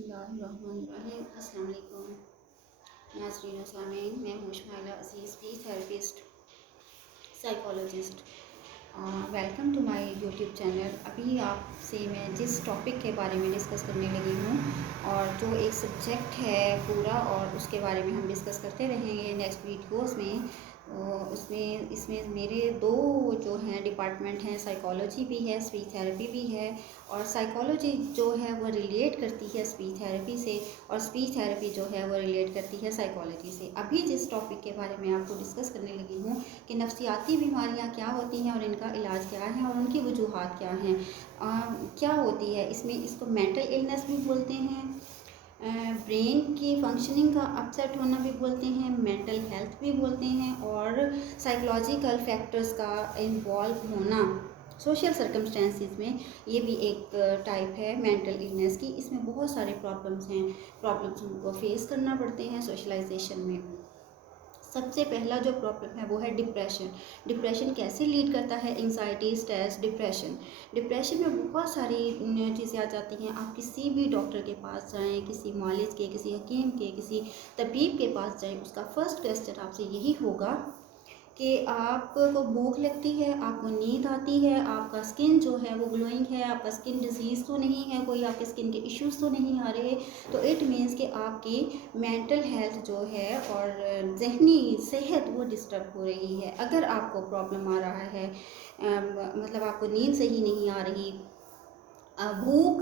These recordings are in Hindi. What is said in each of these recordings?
बिस्मिल्लाहिर्रहमानिर्रहीम। अस्सलाम वालेकुम नाज़रीन सामीन, मैं हूँ Shumaila Aziz, speech therapist, psychologist. Welcome to my YouTube channel. अभी आपसे मैं जिस टॉपिक के बारे में डिस्कस करने लगी हूँ और जो एक सब्जेक्ट है पूरा, और उसके बारे में हम डिस्कस करते रहेंगे नेक्स्ट वीडियोस में। उसमें इसमें मेरे दो जो हैं डिपार्टमेंट हैं, साइकोलॉजी भी है, स्पीच थेरेपी भी है। और साइकोलॉजी जो है वो रिलेट करती है स्पीच थेरेपी से, और स्पीच थेरेपी जो है वो रिलेट करती है साइकोलॉजी से। अभी जिस टॉपिक के बारे में आपको डिस्कस करने लगी हूँ कि नफ्सियाती बीमारियाँ क्या होती हैं और इनका इलाज क्या है और उनकी वजूहात क्या हैं, क्या होती है इसमें। इसको मेंटल इलनेस भी बोलते हैं, ब्रेन की फंक्शनिंग का अपसेट होना भी बोलते हैं, मेंटल हेल्थ भी बोलते हैं, और साइकोलॉजिकल फैक्टर्स का इन्वॉल्व होना सोशल सर्कमस्टेंसेस में, ये भी एक टाइप है मेंटल इलनेस की। इसमें बहुत सारे प्रॉब्लम्स हैं, प्रॉब्लम्स उनको फेस करना पड़ते हैं सोशलाइजेशन में। सबसे पहला जो प्रॉब्लम है वो है डिप्रेशन। डिप्रेशन कैसे लीड करता है? Anxiety, stress, depression. डिप्रेशन में बहुत सारी चीज़ें आ जाती हैं। आप किसी भी डॉक्टर के पास जाएं, किसी मालिज के, किसी हकीम के, किसी तबीब के पास जाएं, उसका फर्स्ट क्वेश्चन आपसे यही होगा कि आपको भूख लगती है, आपको नींद आती है, आपका स्किन जो है वो ग्लोइंग है, आपका स्किन डिजीज़ तो नहीं है, कोई आपके स्किन के इश्यूज़ तो नहीं आ रहे। तो इट मीन्स कि आपकी मेंटल हेल्थ जो है और जहनी सेहत वो डिस्टर्ब हो रही है। अगर आपको प्रॉब्लम आ रहा है, मतलब आपको नींद सही नहीं आ रही, भूख,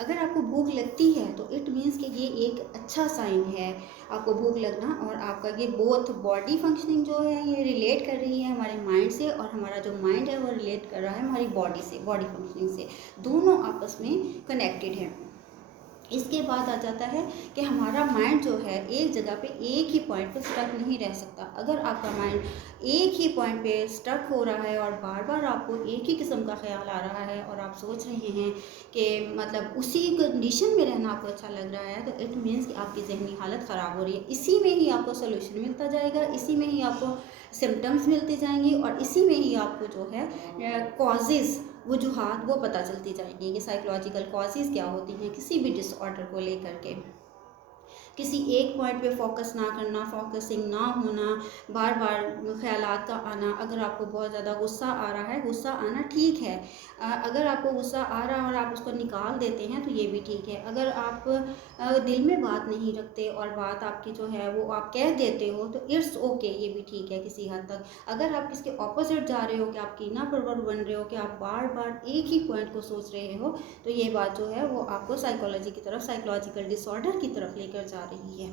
अगर आपको भूख लगती है तो इट मीन्स कि ये एक अच्छा साइन है, आपको भूख लगना। और आपका ये बोथ बॉडी फंक्शनिंग जो है ये रिलेट कर रही है हमारे माइंड से, और हमारा जो माइंड है वो रिलेट कर रहा है हमारी बॉडी से, बॉडी फंक्शनिंग से। दोनों आपस में कनेक्टेड हैं। इसके बाद आ जाता है कि हमारा माइंड जो है एक जगह पे एक ही पॉइंट पे स्टक नहीं रह सकता। अगर आपका माइंड एक ही पॉइंट पे स्टक हो रहा है और बार बार आपको एक ही किस्म का ख्याल आ रहा है और आप सोच रहे हैं कि मतलब उसी कंडीशन में रहना आपको अच्छा लग रहा है, तो इट मीन्स कि आपकी जहनी हालत ख़राब हो रही है। इसी में ही आपको सोल्यूशन मिलता जाएगा, इसी में ही आपको सिम्टम्स मिलते जाएंगे, और इसी में ही आपको जो है कॉजेज़, वजूहात वो पता चलती जाएंगी कि साइकोलॉजिकल कॉजेज़ क्या होती हैं किसी भी डिसऑर्डर को लेकर के। किसी एक पॉइंट पे फोकस ना करना, फोकसिंग ना होना, बार बार ख्यालात का आना। अगर आपको बहुत ज़्यादा गुस्सा आ रहा है, गुस्सा आना ठीक है, अगर आपको गुस्सा आ रहा है और आप उसको निकाल देते हैं तो ये भी ठीक है। अगर आप दिल में बात नहीं रखते और बात आपकी जो है वो आप कह देते हो तो इट्स ओके, ये भी ठीक है किसी हद तक। अगर आप इसके ऑपोजिट जा रहे हो कि आप कीना परवर बन रहे हो, कि आप बार बार एक ही पॉइंट को सोच रहे हो, तो ये बात जो है वो आपको साइकोलॉजी की तरफ, साइकोलॉजिकल डिसऑर्डर की तरफ लेकर जा रही है।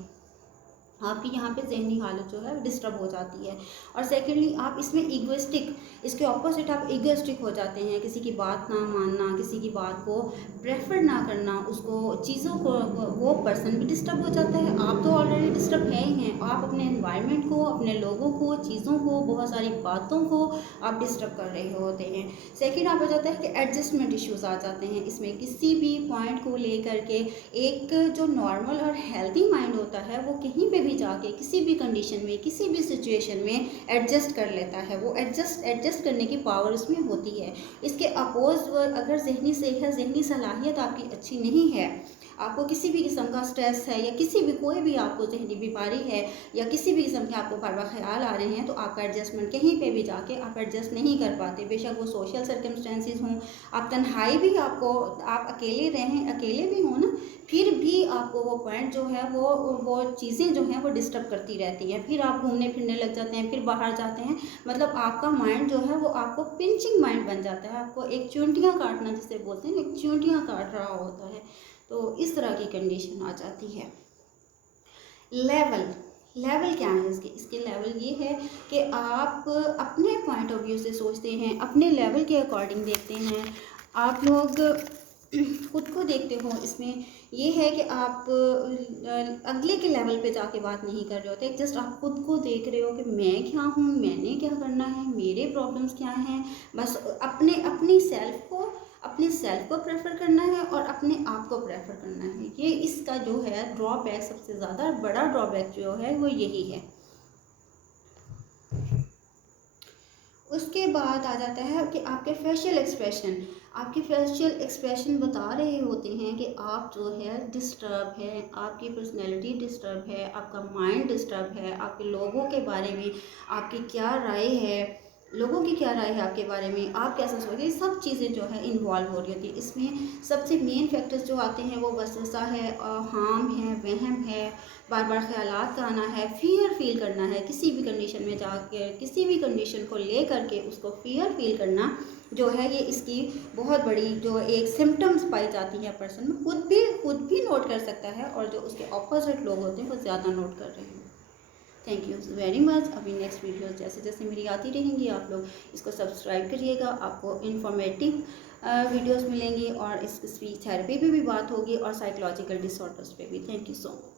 आपकी यहाँ पे जहनी हालत जो है डिस्टर्ब हो जाती है। और सेकेंडली आप इसमें ईगोइस्टिक, इसके ऑपोजिट आप ईगोइस्टिक हो जाते हैं। किसी की बात ना मानना, किसी की बात को प्रेफर ना करना, उसको चीज़ों को, वो पर्सन भी डिस्टर्ब हो जाता है। आप तो ऑलरेडी डिस्टर्ब है ही हैं, आप अपने एनवायरनमेंट को, अपने लोगों को, चीज़ों को, बहुत सारी बातों को आप डिस्टर्ब कर रहे होते हैं। सेकेंड आप आ जाता है कि एडजस्टमेंट इश्यूज़ आ जाते हैं। इसमें किसी भी पॉइंट को लेकर के एक जो नॉर्मल और हेल्दी माइंड होता है वो कहीं पे भी जाके किसी भी कंडीशन में, किसी भी सिचुएशन में एडजस्ट कर लेता है। वो एडजस्ट करने की पावर उसमें होती है। इसके अपोज अगर जहनी सेहत, जहनी सलाहियत आपकी अच्छी नहीं है, आपको किसी भी किस्म का स्ट्रेस है, या किसी भी कोई भी आपको जहनी बीमारी है, या किसी भी किस्म के आपको बार बार ख्याल आ रहे हैं, तो आपका एडजस्टमेंट कहीं पे भी जाके आप एडजस्ट नहीं कर पाते। बेशक वो सोशल सर्कमस्टेंसेस हों, आप तन्हाई भी, आपको आप अकेले रहें, अकेले भी हों ना, फिर भी आपको वो पॉइंट जो है वो चीज़ें जो हैं वो डिस्टर्ब करती रहती हैं। फिर आप घूमने फिरने लग जाते हैं, फिर बाहर जाते हैं, मतलब आपका माइंड जो है वो आपको पिंचिंग माइंड बन जाता है। आपको एक चूंटियाँ काटना जिसे बोलते हैं, एक चूंटियाँ काट रहा होता है। तो इस तरह की कंडीशन आ जाती है। लेवल, लेवल क्या है इसके लेवल ये है कि आप अपने पॉइंट ऑफ व्यू से सोचते हैं, अपने लेवल के अकॉर्डिंग देखते हैं। आप लोग खुद को देखते हो। इसमें ये है कि आप अगले के लेवल पे जाके बात नहीं कर रहे होते, जस्ट आप खुद को देख रहे हो कि मैं क्या हूँ, मैंने क्या करना है, मेरे प्रॉब्लम्स क्या हैं। बस अपने सेल्फ को प्रेफर करना है और अपने आप को प्रेफर करना है। ये इसका जो है ड्रॉबैक, सबसे ज़्यादा बड़ा ड्रॉबैक जो है वो यही है। उसके बाद आ जाता है कि आपके फेशियल एक्सप्रेशन। आपके फेशियल एक्सप्रेशन बता रहे होते हैं कि आप जो है डिस्टर्ब है, आपकी पर्सनैलिटी डिस्टर्ब है, आपका माइंड डिस्टर्ब है, आपके लोगों के बारे में आपकी क्या राय है, लोगों की क्या राय है आपके बारे में, आप कैसा सोचते हैं, सब चीज़ें जो है इन्वॉल्व हो रही होती है इसमें। सबसे मेन फैक्टर्स जो आते हैं वो वसवसा है, हार्म है, वहम है, बार बार ख्यालात का आना है, फियर फील करना है, किसी भी कंडीशन में जाकर किसी भी कंडीशन को ले करके उसको फियर फील करना जो है, ये इसकी बहुत बड़ी जो एक सिम्टम्स पाई जाती है पर्सन में। खुद भी नोट कर सकता है, और जो उसके ऑपोजिट लोग होते हैं वो ज़्यादा नोट कर रहे हैं। Thank you very much. अभी नेक्स्ट वीडियो जैसे जैसे मेरी आती रहेंगी आप लोग इसको सब्सक्राइब करिएगा, आपको इन्फॉर्मेटिव वीडियोस मिलेंगी, और इस स्पीच थेरेपी पे भी बात होगी और साइकोलॉजिकल डिसऑर्डर्स पे भी। Thank you so much.